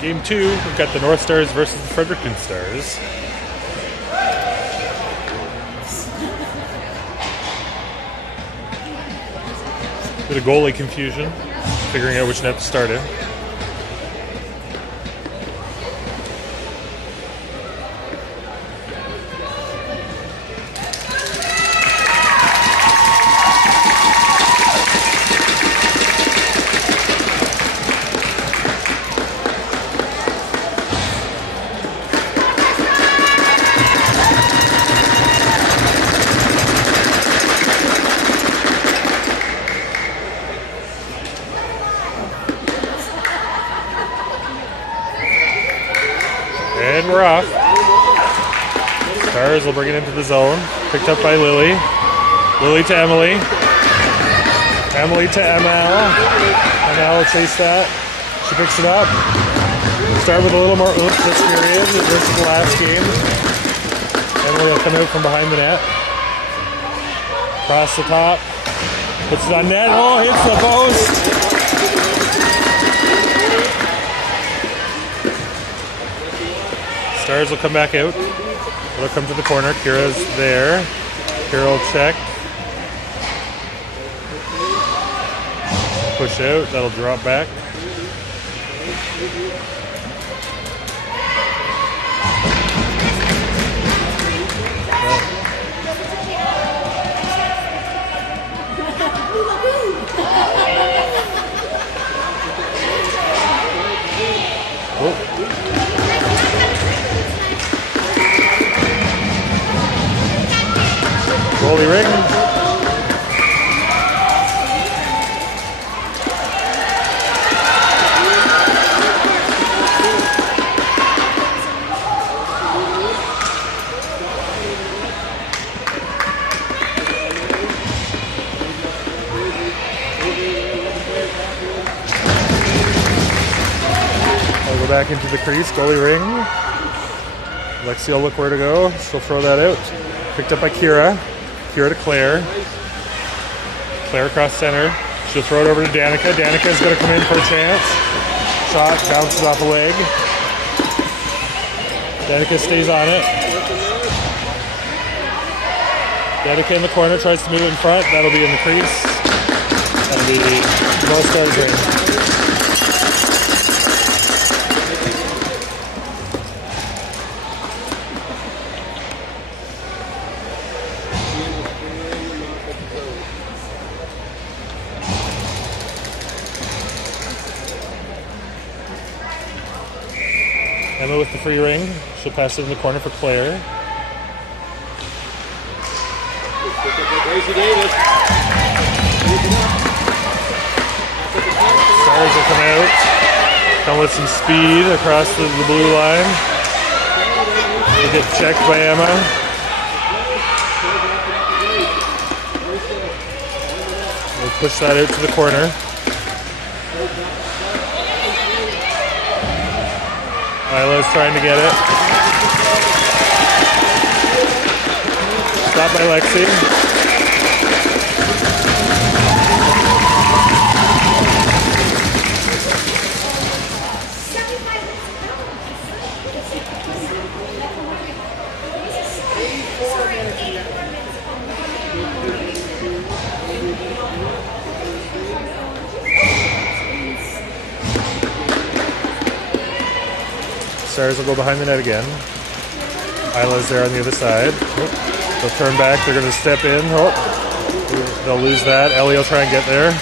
Game 2, we've got the North Stars versus the Fredericton Stars. Bit of goalie confusion, figuring out which net to start in. And we're off. Stars will bring it into the zone. Picked up by Lily. Lily to Emily. Emily to ML. ML will chase that. She picks it up. Start with a little more oomph this period versus the last game. Emily will come out from behind the net. Across the top. Puts it on net. Oh, hits the post. Stars will come back out. It'll come to the corner. Kira's there. Kira will check. Push out. That'll drop back. Goalie ring. I'll go back into the crease. Goalie ring. Lexi will look where to go. She'll throw that out. Picked up by Kira. Kira to Claire. Claire across center. She'll throw it over to Danica. Danica's going to come in for a chance. Shot bounces off a leg. Danica stays on it. Danica in the corner tries to move it in front. That'll be in the crease. That'll be no Stars ring. Emma with the free ring. She'll pass it in the corner for Claire. Stars will come out. Come with some speed across the blue line. They get checked by Emma. We'll push that out to the corner. Milo's trying to get it. Stopped by Lexi. Stars will go behind the net again. Isla's there on the other side. Oh, they'll turn back. They're going to step in. Oh, they'll lose that. Ellie will try and get there.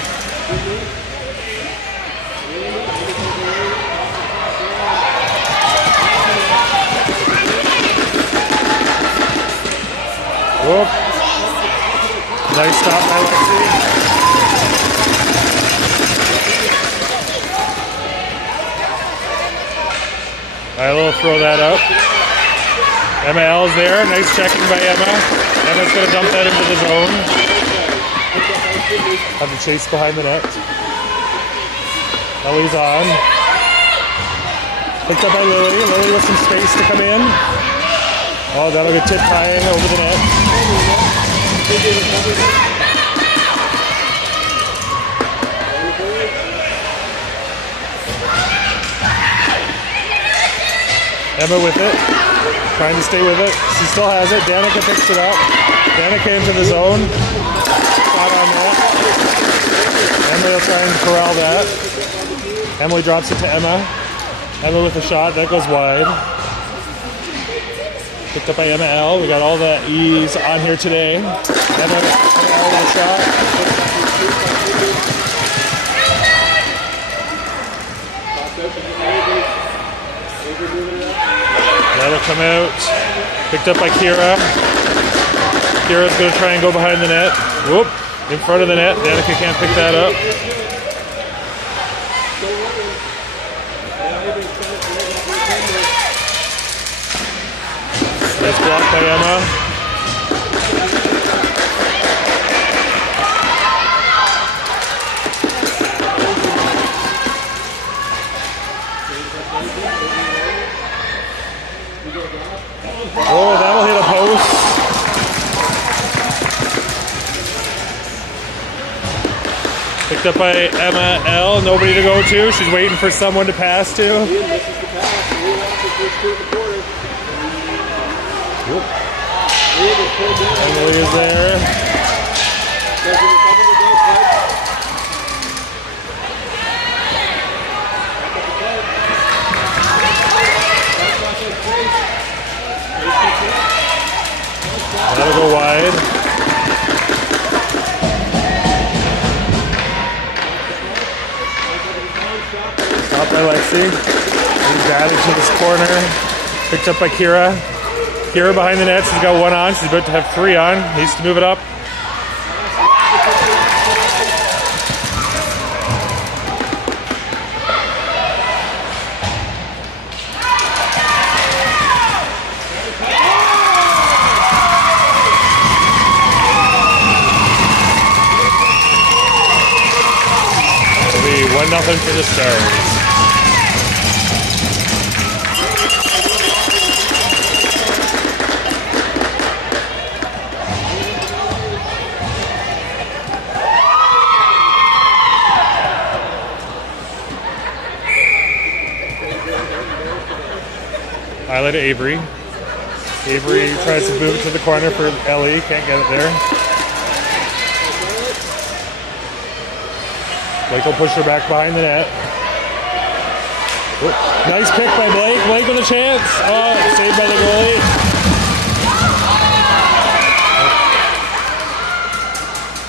Whoop. Nice stop by Lexi. Isla will throw that up. Emma L's there. Nice checking by Emma. Emma's going to dump that into the zone. Have the chase behind the net. Ellie's on. Picked up by Lily. Lily with some space to come in. Oh, that'll get tip tying over the net. Emma with it. Trying to stay with it. She still has it. Danica picks it up. Danica into the zone. Shot on net. Emily will try and corral that. Emily drops it to Emma. Emma with a shot. That goes wide. Picked up by Emma L. We got all the E's on here today. Emma L with a shot. That'll come out. Picked up by Kira. Kira's going to try and go behind the net. Whoop. In front of the net. Danica can't pick that up. Nice block by Emma. Oh, that'll hit a post. Picked up by Emma L. Nobody to go to. She's waiting for someone to pass to. Emily is there. That'll go wide. Stopped by Lexi. He's added to this corner. Picked up by Kira. Kira behind the net. She's got one on. She's about to have three on. Needs to move it up. It'll be 1-0 for the Stars. Highlight to Avery. Avery tries to move it to the corner for Ellie. Can't get it there. Blake will push her back behind the net. Oop. Nice pick by Blake. Blake with a chance. Oh, saved by the goalie.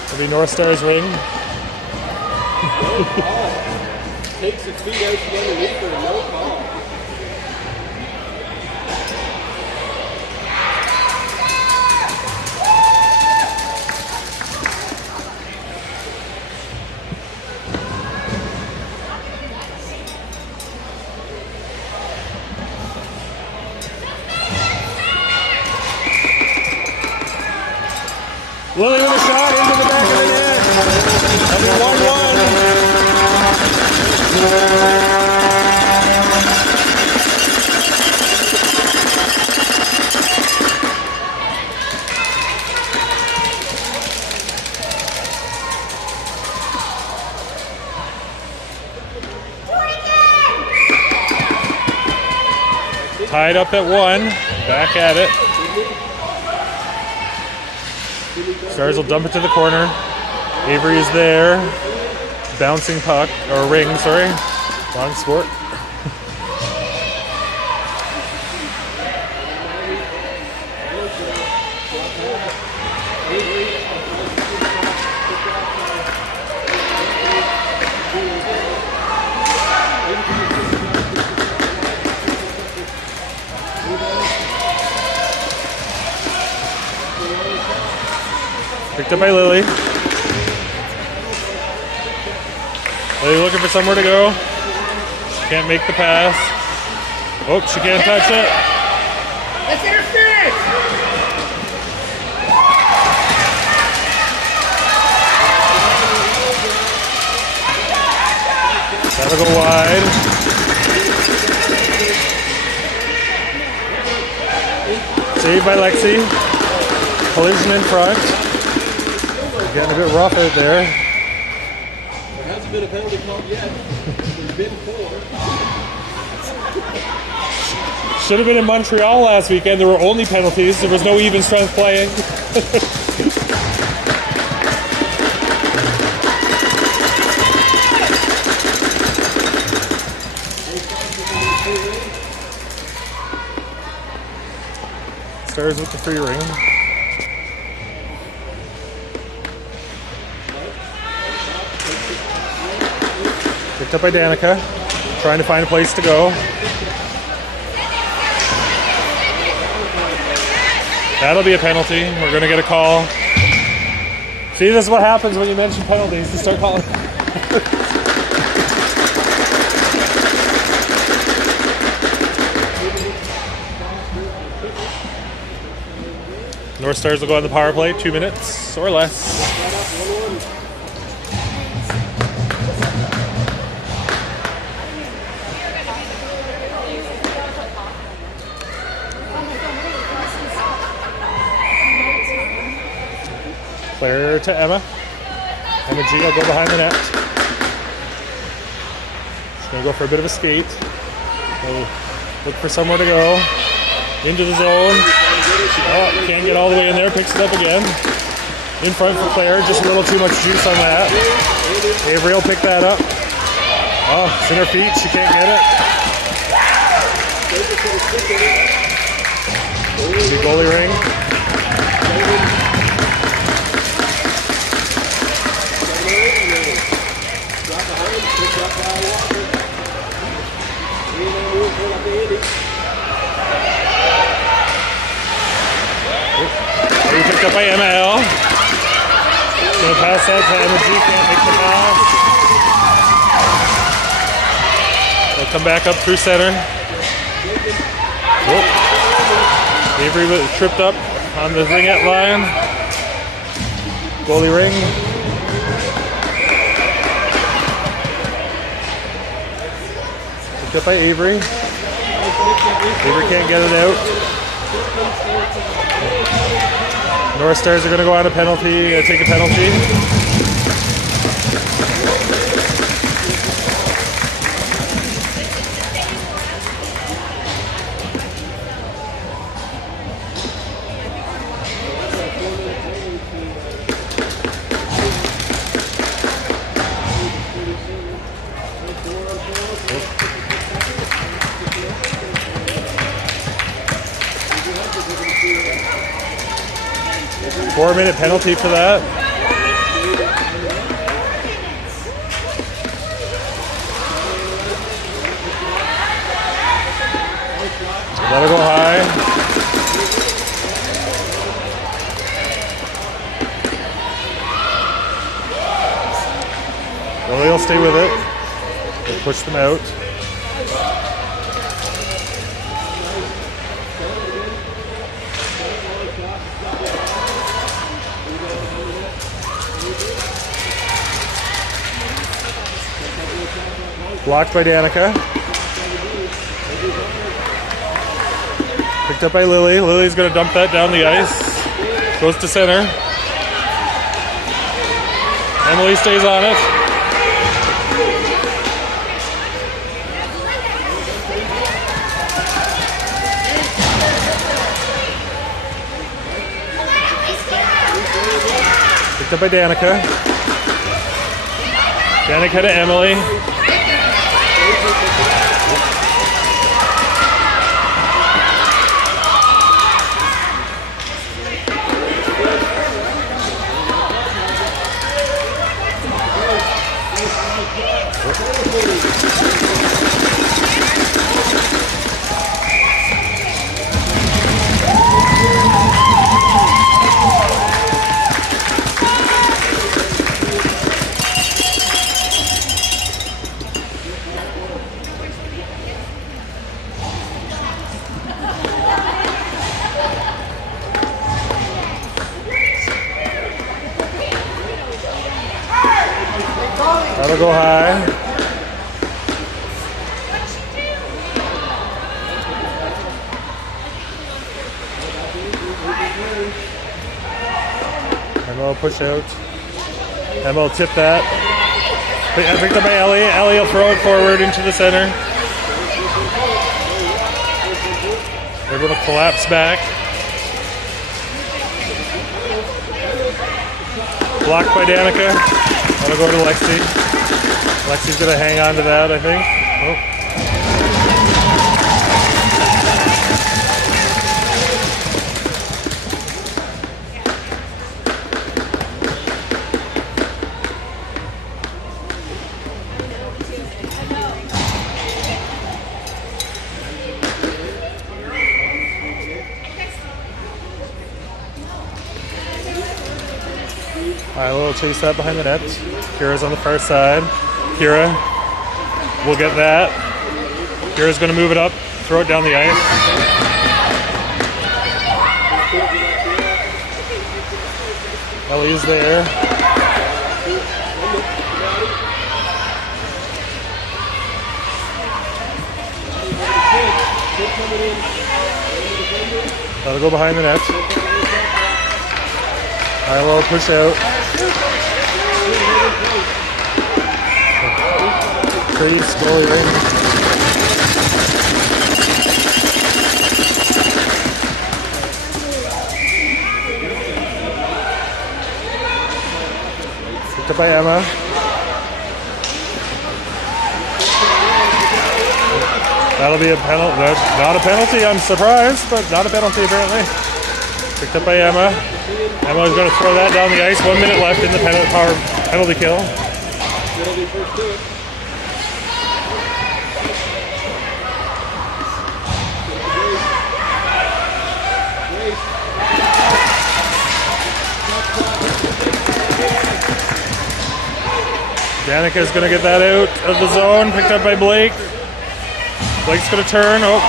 It'll be North Star's ring. Takes his feet out from underneath her. No call. Lily with a shot into the back of the net. That'll be 1-1. Tied up at 1. Back at it. Stars will dump it to the corner. Avery is there. Bouncing puck, or ring, sorry. Wrong sport. Picked up by Lily. Lily looking for somewhere to go. Can't make the pass. Oh, she can't touch it. Let's interference! That'll go wide. Saved by Lexi. Collision in front. Getting a bit rough out there. There hasn't been a penalty called yet. There's been 4. Should have been in Montreal last weekend. There were only penalties. There was no even strength playing. Stars with the free ring. Picked up by Danica. Trying to find a place to go. That'll be a penalty. We're going to get a call. See, this is what happens when you mention penalties. You start calling. North Stars will go on the power play, 2 minutes or less. Claire to Emma. Emma G will go behind the net. She's going to go for a bit of a skate. So look for somewhere to go. Into the zone. Oh, can't get all the way in there. Picks it up again. In front for Claire. Just a little too much juice on that. Avery will pick that up. Oh, it's in her feet. She can't get it. The goalie ring. Picked up by Emma L. Gonna pass that to Emma G. Can't make the pass. They'll come back up through center. Whoop. Avery tripped up on the ringette line. Goalie ring. Picked up by Avery. Avery can't get it out. North Stars are going to go on a penalty, take a penalty. 4-minute penalty for that. Let her go high. Well, they'll stay with it. They'll push them out. Blocked by Danica. Picked up by Lily. Lily's going to dump that down the ice. Goes to center. Emily stays on it. Picked up by Danica. Danica to Emily. That'll go high. Emma will push out. Emma will tip that. Picked up by Ellie. Ellie will throw it forward into the center. Everyone will collapse back. Blocked by Danica. That'll go to Lexi. Lexi's going to hang on to that, I think. Oh. Isla will chase that behind the net. Kira's on the far side. Kira will get that. Kira's going to move it up, throw it down the ice. Ellie's there. That'll go behind the net. Isla will push out. Crease, goalie ring. Picked up by Emma. That'll be a penalty. Not a penalty, I'm surprised, but not a penalty apparently. Picked up by Emma. Emma is going to throw that down the ice. 1 minute left in the penalty kill. Danica is going to get that out of the zone. Picked up by Blake. Blake's going to turn. Oh.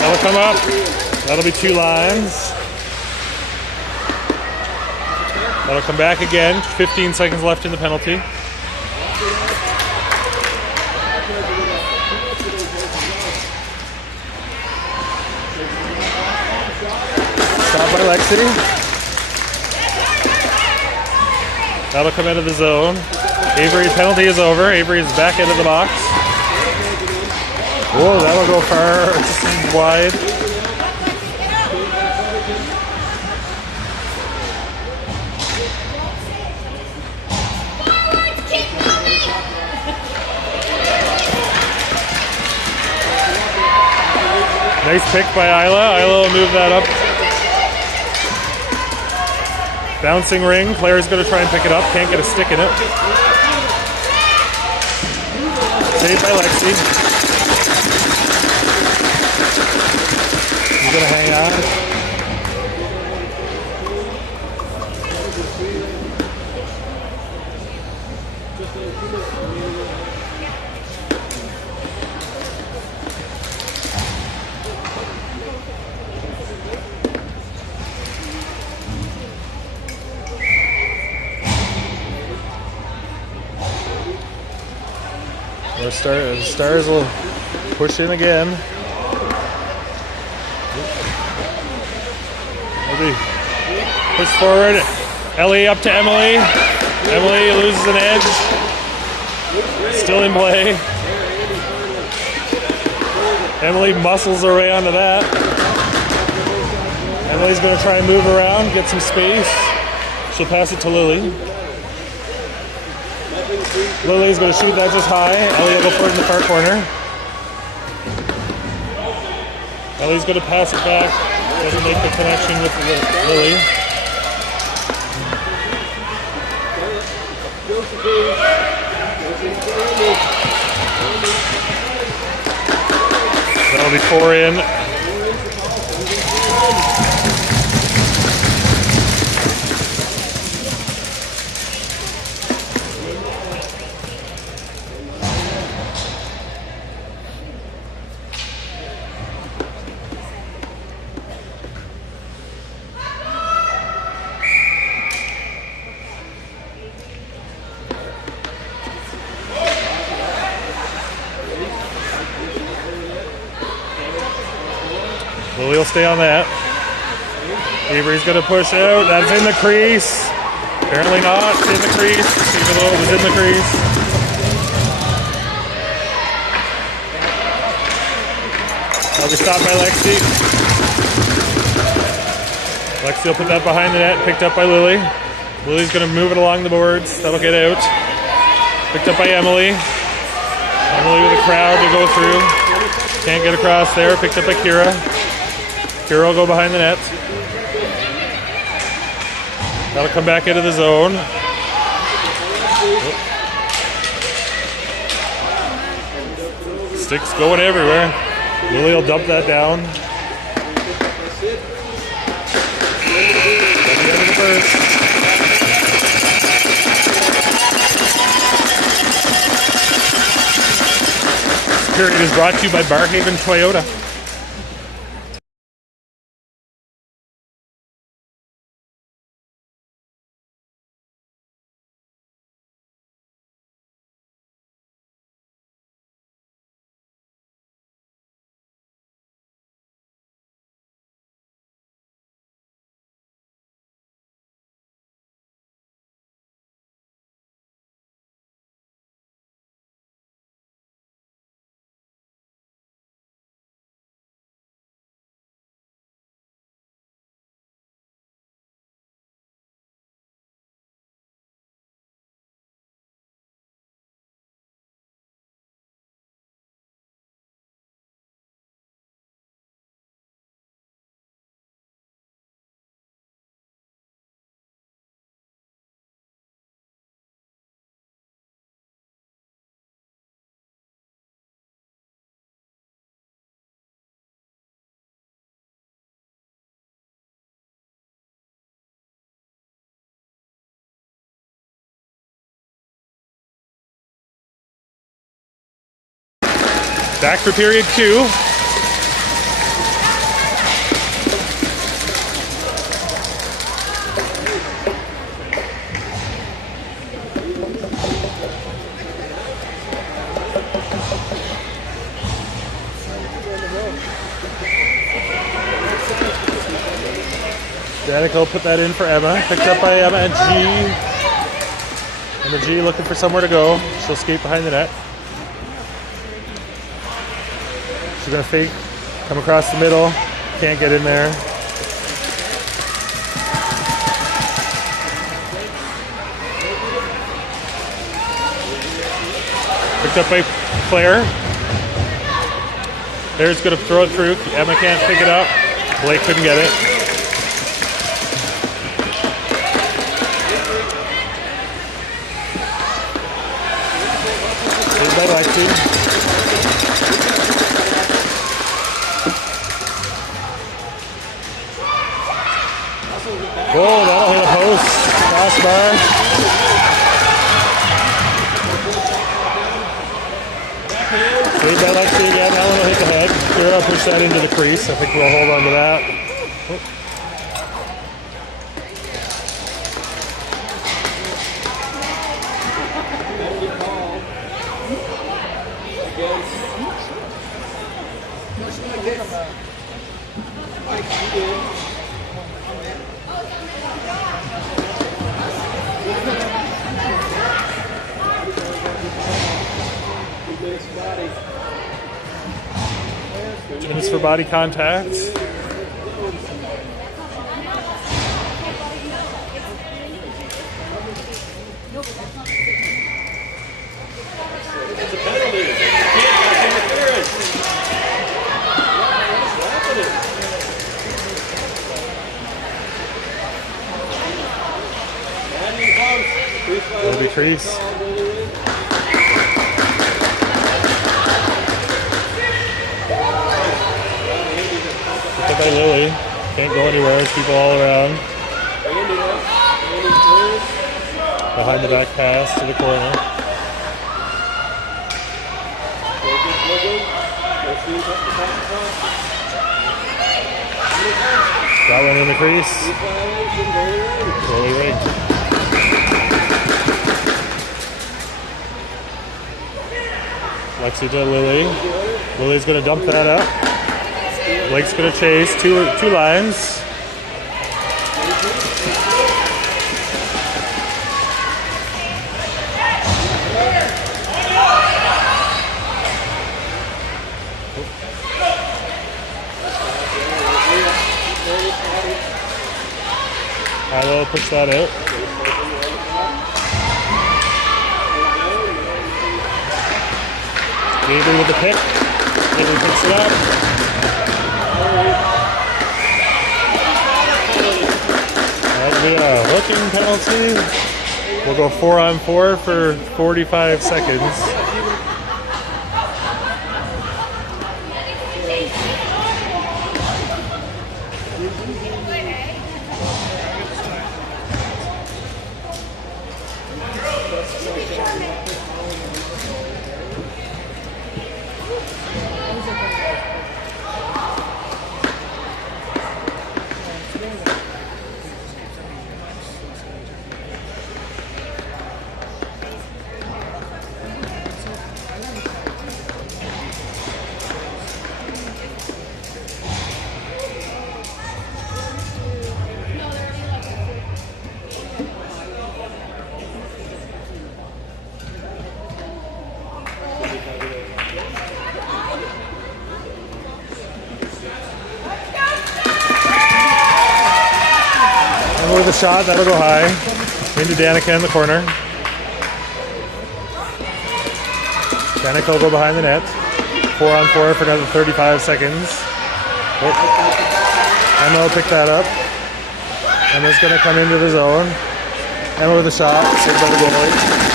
That'll come up. That'll be 2 lines. That'll come back again. 15 seconds left in the penalty. Stop by Lexi. That'll come out of the zone. Avery's penalty is over. Avery is back into the box. Whoa, that'll go far wide. Nice pick by Isla. Isla will move that up. Bouncing ring. Claire's going to try and pick it up. Can't get a stick in it. Saved by Lexi. He's going to hang on. The Stars will push in again. Push forward. Ellie up to Emily. Emily loses an edge. Still in play. Emily muscles her way onto that. Emily's going to try and move around, get some space. She'll pass it to Lily. Lily's going to shoot that just high. Ellie will go for it in the far corner. Ellie's going to pass it back. Doesn't make the connection with Lily. That'll be 4 in. Lily will stay on that. Avery's gonna push out. That's in the crease. Apparently not. It's in the crease. Even though it was in the crease. That'll be stopped by Lexi. Lexi will put that behind the net. Picked up by Lily. Lily's gonna move it along the boards. That'll get out. Picked up by Emily. Emily with a crowd to go through. Can't get across there. Picked up by Kira. Kira will go behind the net. That'll come back into the zone. Sticks going everywhere. Lily will dump that down. At the end of the first. This period is brought to you by Barhaven Toyota. Back for period 2. Danica will put that in for Emma. Picked up by Emma and G. Emma G looking for somewhere to go. She'll skate behind the net. She's gonna fake, come across the middle, can't get in there. Picked up by Claire. Claire's gonna throw it through. Emma can't pick it up. Blake couldn't get it. Saved by Lexi. Oh, that'll hit a post. Crossbar. Saved by Lexi again. That one will hit the head. Kira will push that into the crease. I think we'll hold on to that. Minutes for body contact. That'll be crease. Picked up by Lily. Can't go anywhere. There's people all around. Behind the back pass to the corner. Got one in the crease. Lily rigged. Lexi to Lily. Lily's going to dump that up. Blake's gonna chase two lines. I'll push that out. Avery with the pick. Avery picks it up. That'll be a hooking penalty. We'll go 4-on-4 for 45 seconds. With a shot, that'll go high. Into Danica in the corner. Danica will go behind the net. 4-on-4 for another 35 seconds. Emma will pick that up. Emma's going to come into the zone. Emma with a shot, saved by the goalie.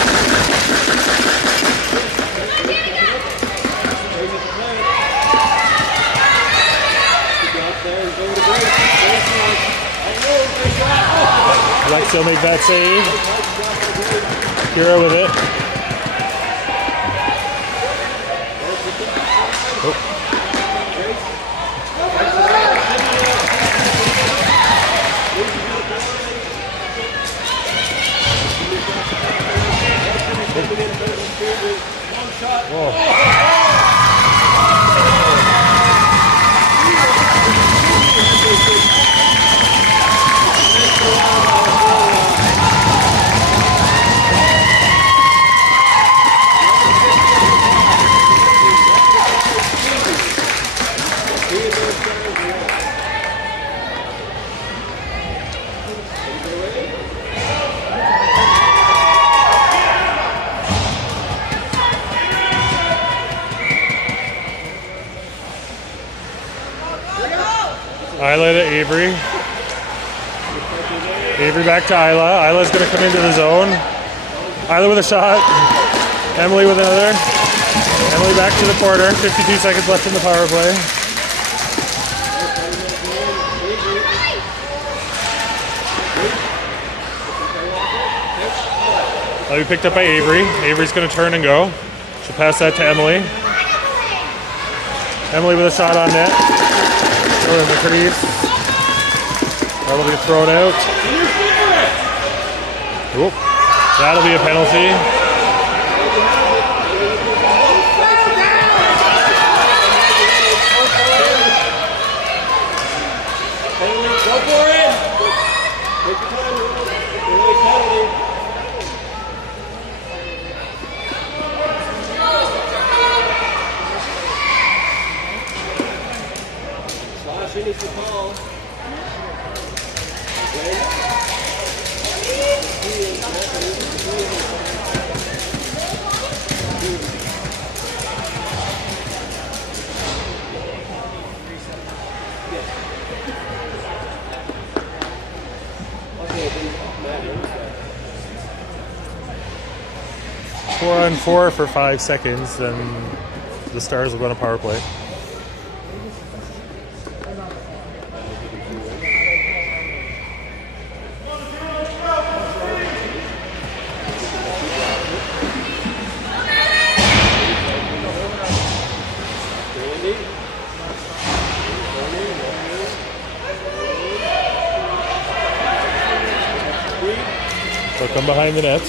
Alexia will make that save. Kira with it. Oh. Isla to Avery. Avery back to Isla. Isla's going to come into the zone. Isla with a shot. Emily with another. Emily back to the corner. 52 seconds left in the power play. That'll be picked up by Avery. Avery's going to turn and go. She'll pass that to Emily. Emily with a shot on net. In the crease. That'll be thrown out. Oop. That'll be a penalty. Go for it! Take your time. She needs to call. Four on four for 5 seconds, then the Stars will go on a power play. So come behind the net.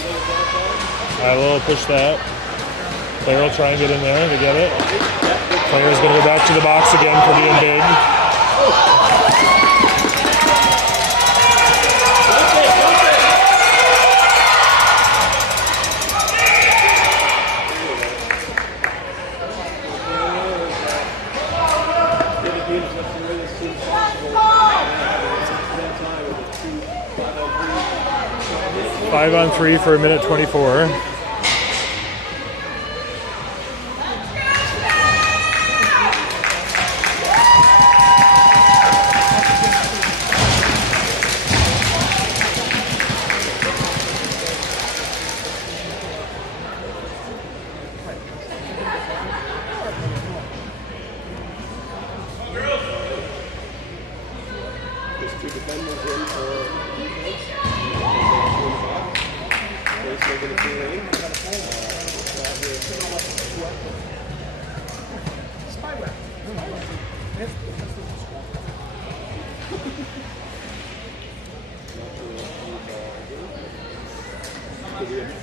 I will push that. Player will try and get in there to get it. Player's going to go back to the box again for being big. Five on three for a minute 24.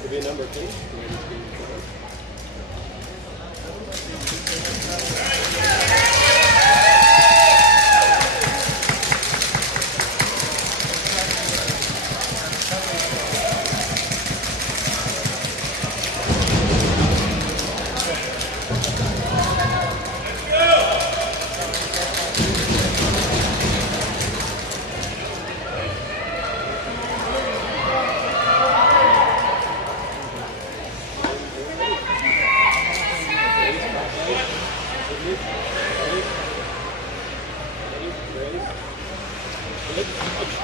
Could be a number two.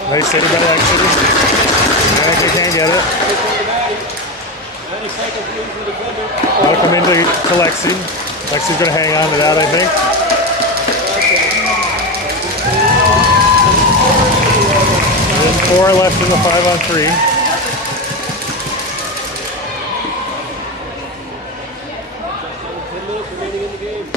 Nice save by Lexi. I think they can't get it. 90 seconds lead for the defender. That'll come into Lexi. Lexi's going to hang on to that, I think. There's 4 left in the 5 on 3. 10 minutes remaining in the game.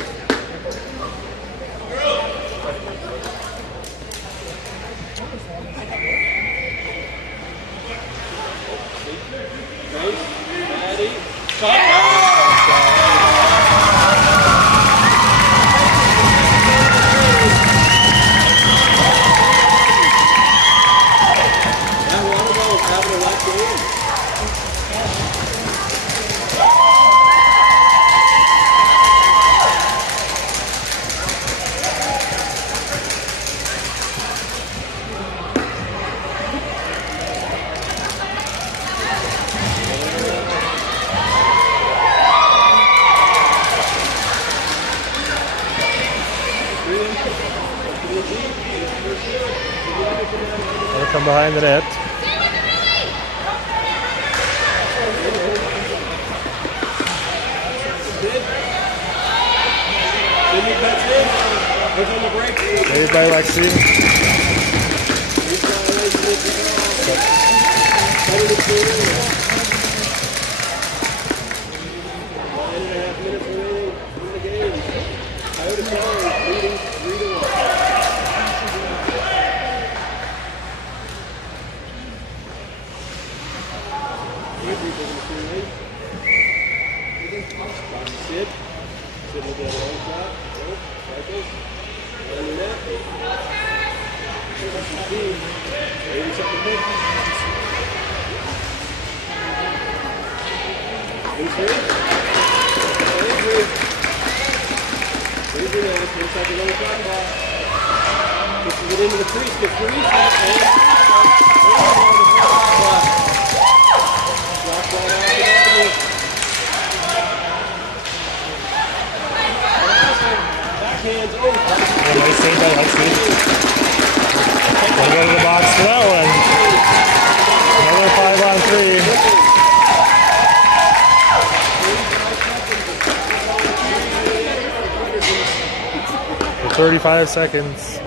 That'll come behind the net. Saved by Lexi. Get into the crease, get free, and drop right out. Backhands over. Nice save by Lexi. We'll go to the box for that one. Another 5 on 3. 35 seconds.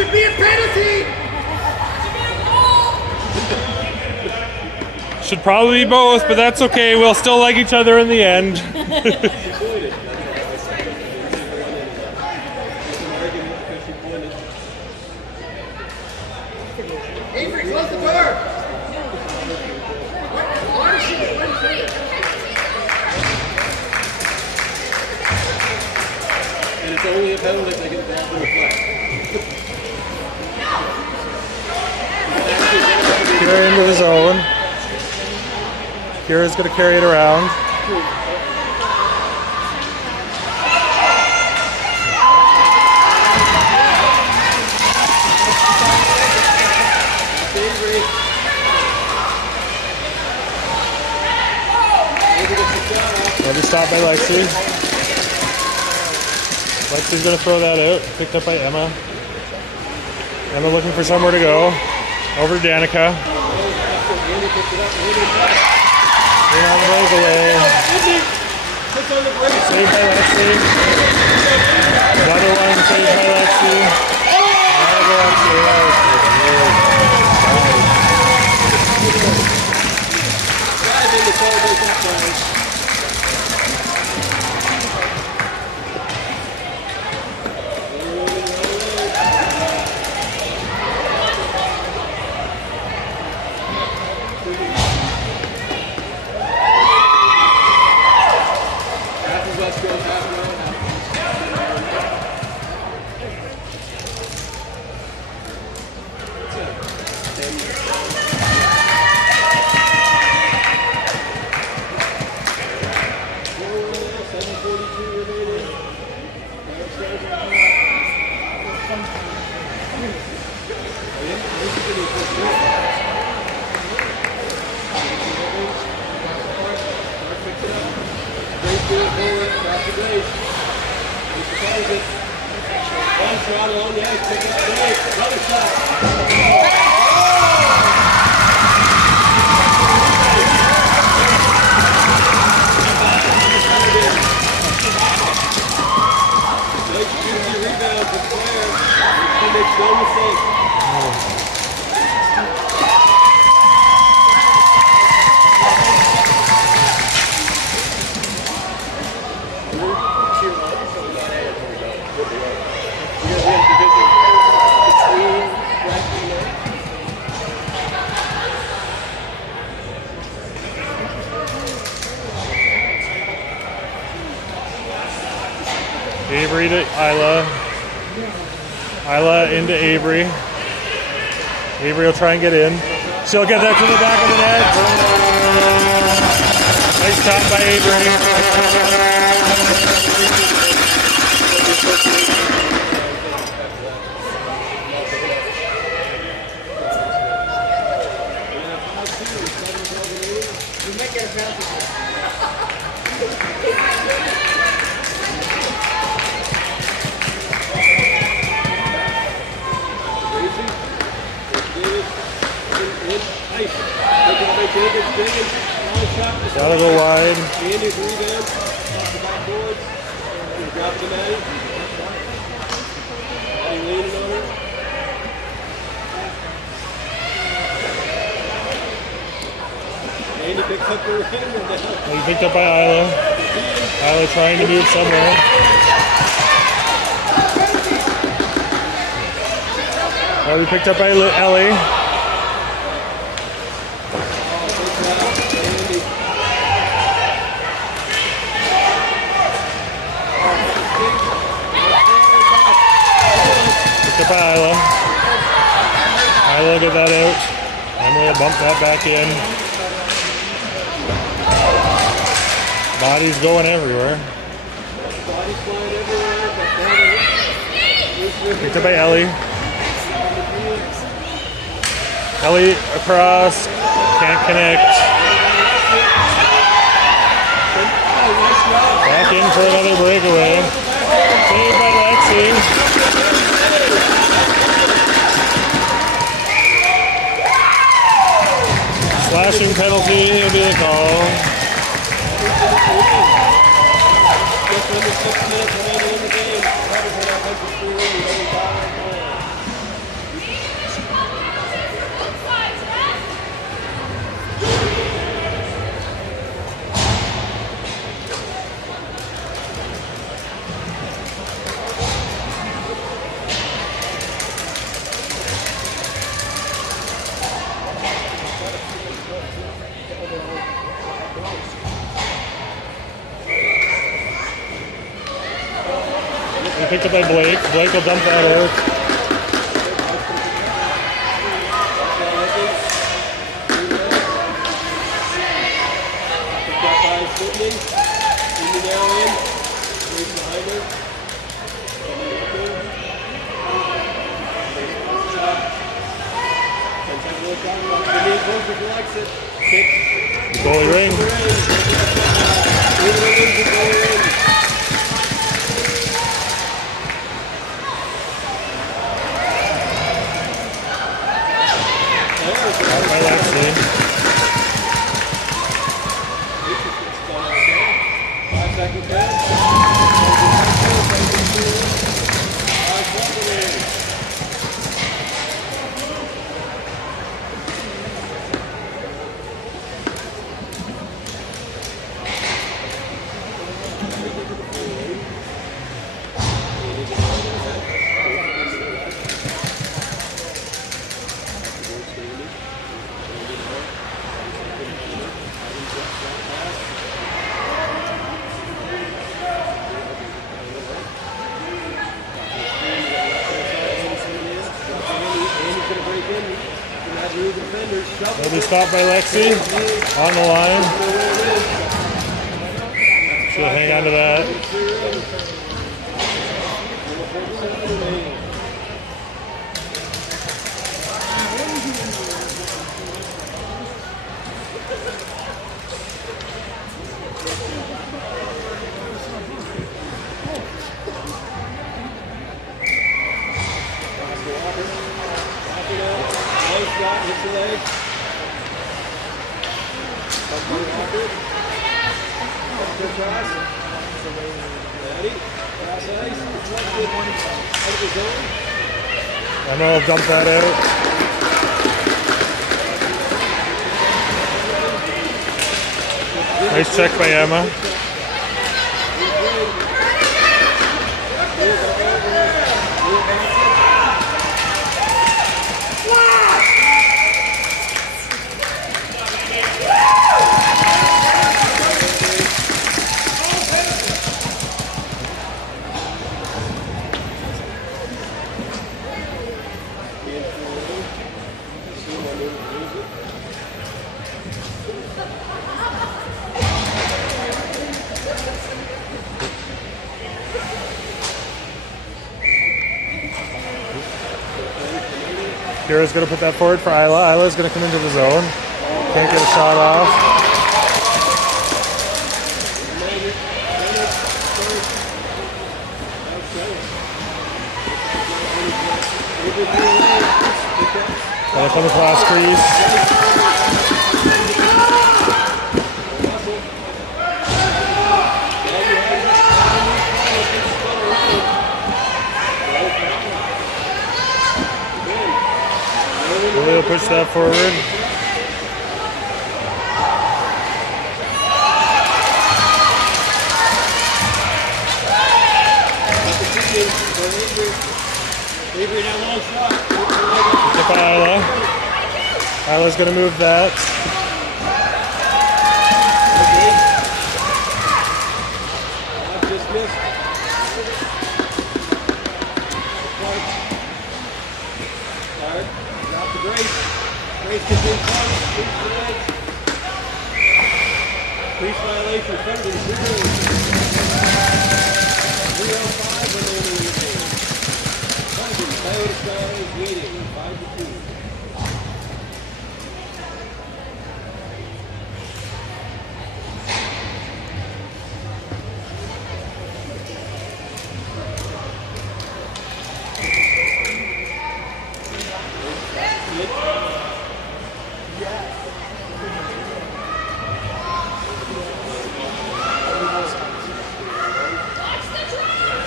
should be a penalty. Should probably be both, but that's okay. We'll still like each other in the end. Avery, close the door. And it's only a penalty if they get that little flag. Kira into the zone. Kira's going to carry it around. Another stop by Lexi. Lexi's going to throw that out. Picked up by Emma. Emma looking for somewhere to go. Over to Danica. In on the breakaway. Saved by Lexi. Another one saved by Lexi. Another Lexi. Guys in the celebration flag. One shot on the edge, pick up the edge, another shot. Nice juicy rebound for Claire. She makes no mistake. Avery to Isla. Isla into Avery. Avery will try and get in. She'll get that to the back of the net. Nice shot by Avery. Gotta go wide. Andy's rebound, off the backboards, drop the net. Andy leaning on her. Andy picks up her finger now. He picked up by Isla. Isla trying to move somewhere. Already picked up by Ellie. Picked up by Isla. Isla will get that out. Emily will bump that back in. Bodies going everywhere. Picked up by Ellie. Ellie across. Can't connect. Back in for another breakaway. Saved by Lexi. Slashing penalty will be the call. Just under 6 minutes remaining in the game. We picked up by Blake. Blake will dump that out. Sydney now in. He's behind her. The goalie ring. Out by Lexi. 5 seconds down. They'll be stopped by Lexi on the line. She'll hang on to that. Hits the leg. Good pass. Ready. Pass ice. Out of the zone. Emma will dump that out. Nice check by Emma. Kira's going to put that forward for Isla. Isla's going to come into the zone. Can't get a shot off. Back on the glass crease. We'll push that forward. Avery now long shot. Pick up Isla. Isla's going to move that. Just missed. Drop the Grace. Grace gets in front. Keeps the edge. Crease violation. Fredericton 3:05 remaining in the game. Fredericton, Coyote Sky is leading 5-2.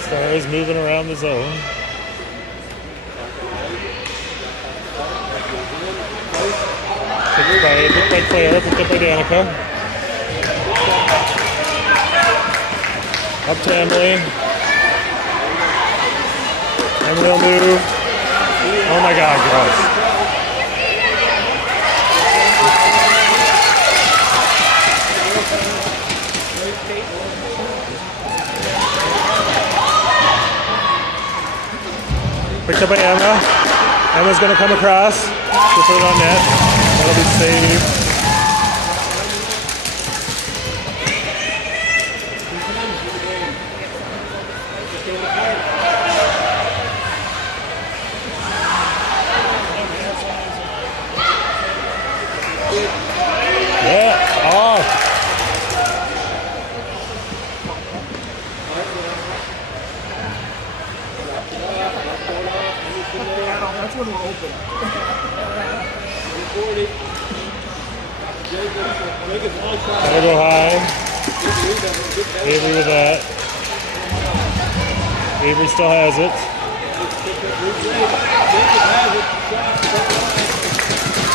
Stars moving around the zone. Picked by Claire, picked up by Danica. Up to Emily. Emily will move. Oh my God, gross. Picked up by Emma. Emma's going to come across. She'll put it on net. That'll be saved. Yeah, off. That's when we're open. Gotta go high. Avery with that. Avery still has it.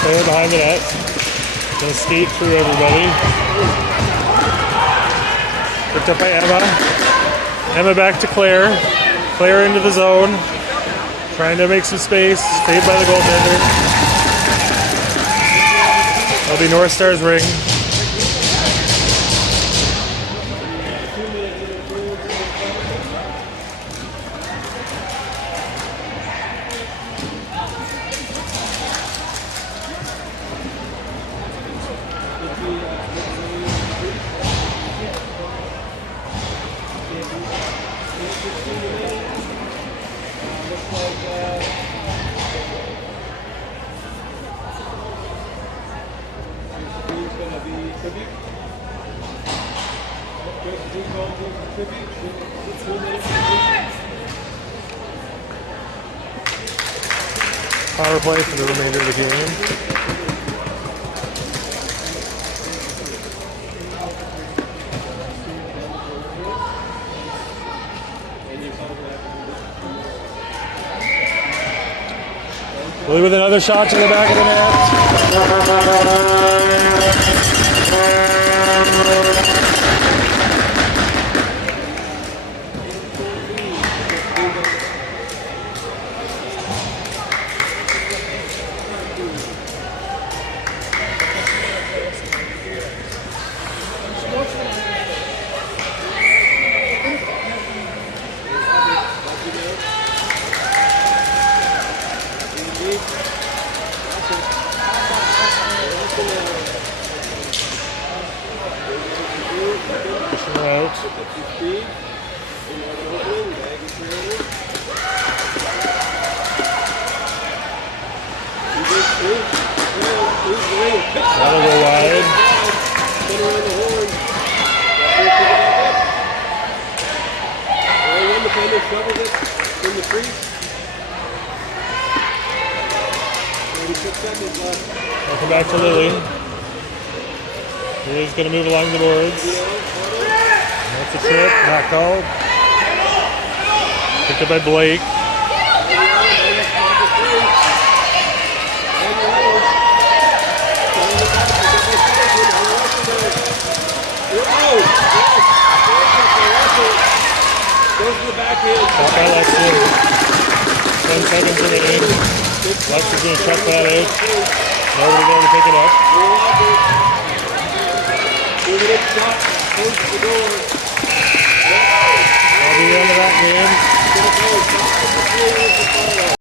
Claire behind the net. Gonna skate through everybody. Picked up by Emma. Emma back to Claire. Claire into the zone. Trying to make some space. Saved by the goaltender. That'll be North Star's ring. Power play for the remainder of the game. Willie with another shot to the back of the net. Out. That'll go wide. Welcome back to Lily. Lily's going to move along the boards. That's a trip, not called. Picked up by Blake. Shot by Lexi. 10 seconds remaining. Lexi's going to check that out. Nobody there to pick it up. I'll be the end of that game.